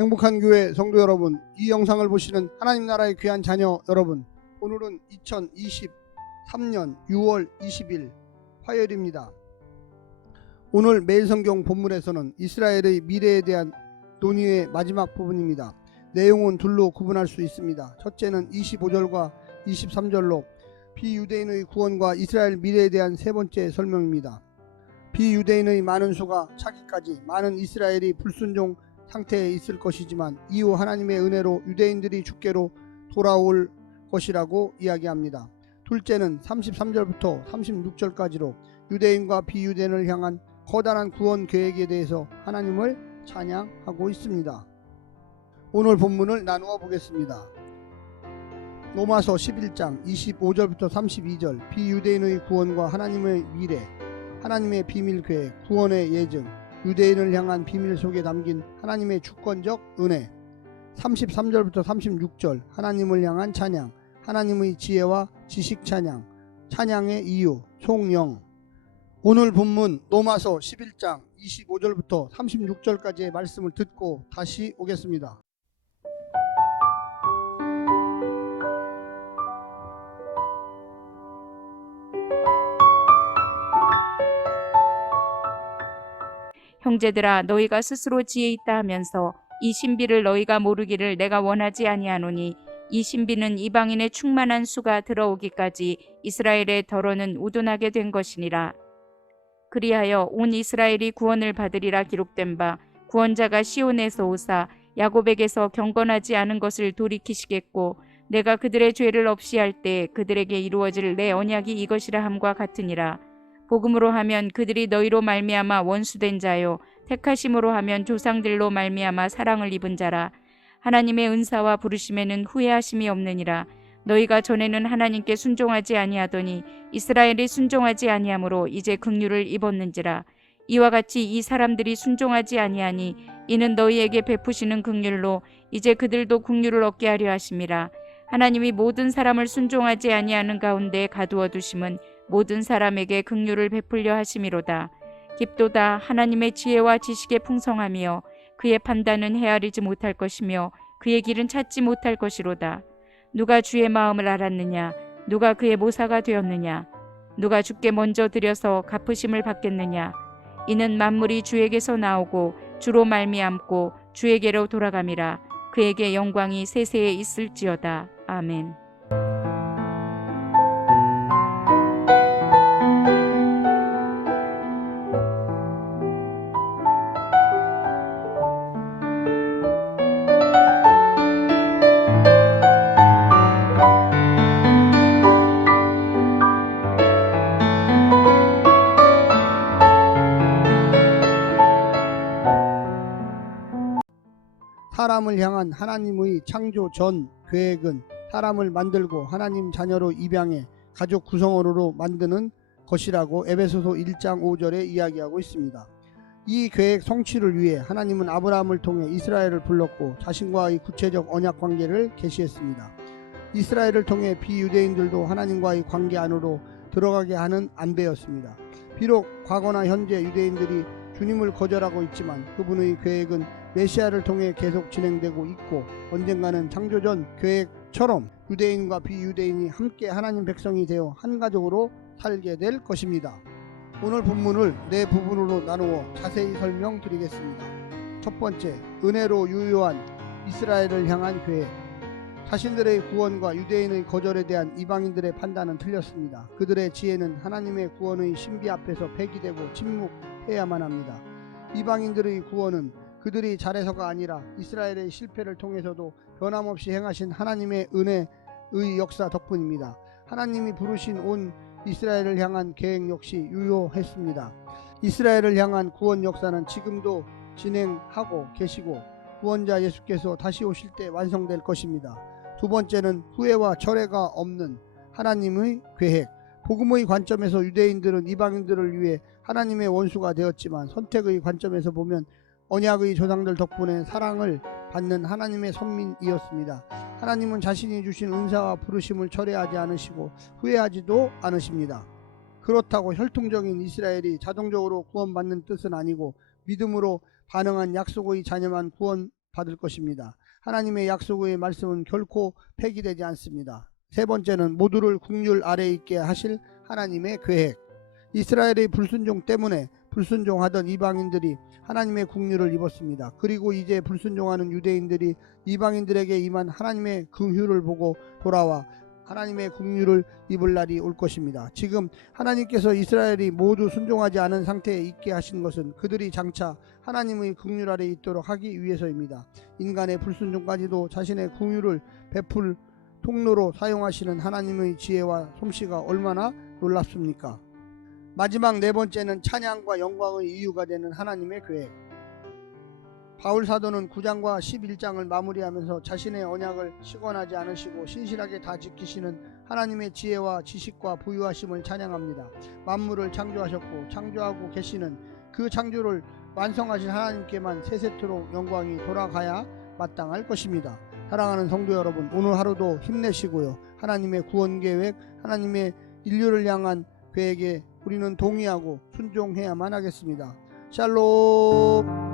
행복한 교회 성도 여러분, 이 영상을 보시는 하나님 나라의 귀한 자녀 여러분, 오늘은 2023년 6월 20일 화요일입니다. 오늘 매일성경 본문에서는 이스라엘의 미래에 대한 논의의 마지막 부분입니다. 내용은 둘로 구분할 수 있습니다. 첫째는 25절과 23절로 비유대인의 구원과 이스라엘 미래에 대한 세 번째 설명입니다. 비유대인의 많은 수가 차기까지 많은 이스라엘이 불순종 상태에 있을 것이지만 이후 하나님의 은혜로 유대인들이 주께로 돌아올 것이라고 이야기합니다. 둘째는 33절부터 36절까지로 유대인과 비유대인을 향한 커다란 구원 계획에 대해서 하나님을 찬양하고 있습니다. 오늘 본문을 나누어 보겠습니다. 로마서 11장 25절부터 32절 비유대인의 구원과 하나님의 미래, 하나님의 비밀 계획, 구원의 예증, 유대인을 향한 비밀 속에 담긴 하나님의 주권적 은혜, 33절부터 36절 하나님을 향한 찬양, 하나님의 지혜와 지식 찬양, 찬양의 이유, 송영. 오늘 본문 로마서 11장 25절부터 36절까지의 말씀을 듣고 다시 오겠습니다. 형제들아, 너희가 스스로 지혜 있다 하면서 이 신비를 너희가 모르기를 내가 원하지 아니하노니, 이 신비는 이방인의 충만한 수가 들어오기까지 이스라엘의 덜어는 우둔하게 된 것이니라. 그리하여 온 이스라엘이 구원을 받으리라 기록된 바, 구원자가 시온에서 오사 야곱에게서 경건하지 않은 것을 돌이키시겠고, 내가 그들의 죄를 없이 할 때 그들에게 이루어질 내 언약이 이것이라 함과 같으니라. 복음으로 하면 그들이 너희로 말미암아 원수된 자요, 택하심으로 하면 조상들로 말미암아 사랑을 입은 자라. 하나님의 은사와 부르심에는 후회하심이 없느니라. 너희가 전에는 하나님께 순종하지 아니하더니 이스라엘이 순종하지 아니하므로 이제 긍휼을 입었는지라. 이와 같이 이 사람들이 순종하지 아니하니 이는 너희에게 베푸시는 긍휼로 이제 그들도 긍휼을 얻게 하려 하심이라. 하나님이 모든 사람을 순종하지 아니하는 가운데 가두어 두심은 모든 사람에게 긍휼을 베풀려 하심이로다. 깊도다 하나님의 지혜와 지식의 풍성함이여, 그의 판단은 헤아리지 못할 것이며 그의 길은 찾지 못할 것이로다. 누가 주의 마음을 알았느냐? 누가 그의 모사가 되었느냐? 누가 주께 먼저 드려서 갚으심을 받겠느냐? 이는 만물이 주에게서 나오고 주로 말미암고 주에게로 돌아감이라. 그에게 영광이 세세에 있을지어다. 아멘. 사람을 향한 하나님의 창조 전 계획은 사람을 만들고 하나님 자녀로 입양해 가족 구성원으로 만드는 것이라고 에베소서 1장 5절에 이야기하고 있습니다. 이 계획 성취를 위해 하나님은 아브라함을 통해 이스라엘을 불렀고 자신과의 구체적 언약 관계를 계시했습니다. 이스라엘을 통해 비유대인들도 하나님과의 관계 안으로 들어가게 하는 안배였습니다. 비록 과거나 현재 유대인들이 주님을 거절하고 있지만 그분의 계획은 메시아를 통해 계속 진행되고 있고, 언젠가는 창조전 계획처럼 유대인과 비유대인이 함께 하나님 백성이 되어 한 가족으로 살게 될 것입니다. 오늘 본문을 네 부분으로 나누어 자세히 설명드리겠습니다. 첫 번째, 은혜로 유효한 이스라엘을 향한 계획. 자신들의 구원과 유대인의 거절에 대한 이방인들의 판단은 틀렸습니다. 그들의 지혜는 하나님의 구원의 신비 앞에서 폐기되고 침묵해야만 합니다. 이방인들의 구원은 그들이 잘해서가 아니라 이스라엘의 실패를 통해서도 변함없이 행하신 하나님의 은혜의 역사 덕분입니다. 하나님이 부르신 온 이스라엘을 향한 계획 역시 유효했습니다. 이스라엘을 향한 구원 역사는 지금도 진행하고 계시고 구원자 예수께서 다시 오실 때 완성될 것입니다. 두 번째는 후회와 철회가 없는 하나님의 계획. 복음의 관점에서 유대인들은 이방인들을 위해 하나님의 원수가 되었지만 선택의 관점에서 보면 언약의 조상들 덕분에 사랑을 받는 하나님의 선민이었습니다. 하나님은 자신이 주신 은사와 부르심을 철회하지 않으시고 후회하지도 않으십니다. 그렇다고 혈통적인 이스라엘이 자동적으로 구원받는 뜻은 아니고 믿음으로 반응한 약속의 자녀만 구원 받을 것입니다. 하나님의 약속의 말씀은 결코 폐기되지 않습니다. 세 번째는 모두를 국률 아래 있게 하실 하나님의 계획. 이스라엘의 불순종 때문에 불순종하던 이방인들이 하나님의 국률을 입었습니다. 그리고 이제 불순종하는 유대인들이 이방인들에게 임한 하나님의 긍휼을 보고 돌아와 하나님의 국률을 입을 날이 올 것입니다. 지금 하나님께서 이스라엘이 모두 순종하지 않은 상태에 있게 하신 것은 그들이 장차 하나님의 국률 아래 있도록 하기 위해서입니다. 인간의 불순종까지도 자신의 국률을 베풀 통로로 사용하시는 하나님의 지혜와 솜씨가 얼마나 놀랍습니까? 마지막 네 번째는 찬양과 영광의 이유가 되는 하나님의 계획. 바울 사도는 9장과 11장을 마무리하면서 자신의 언약을 시건하지 않으시고 신실하게 다 지키시는 하나님의 지혜와 지식과 부유하심을 찬양합니다. 만물을 창조하셨고 창조하고 계시는 그 창조를 완성하신 하나님께만 세세토록 영광이 돌아가야 마땅할 것입니다. 사랑하는 성도 여러분, 오늘 하루도 힘내시고요. 하나님의 구원 계획, 하나님의 인류를 향한 계획에 우리는 동의하고 순종해야만 하겠습니다. 샬롬.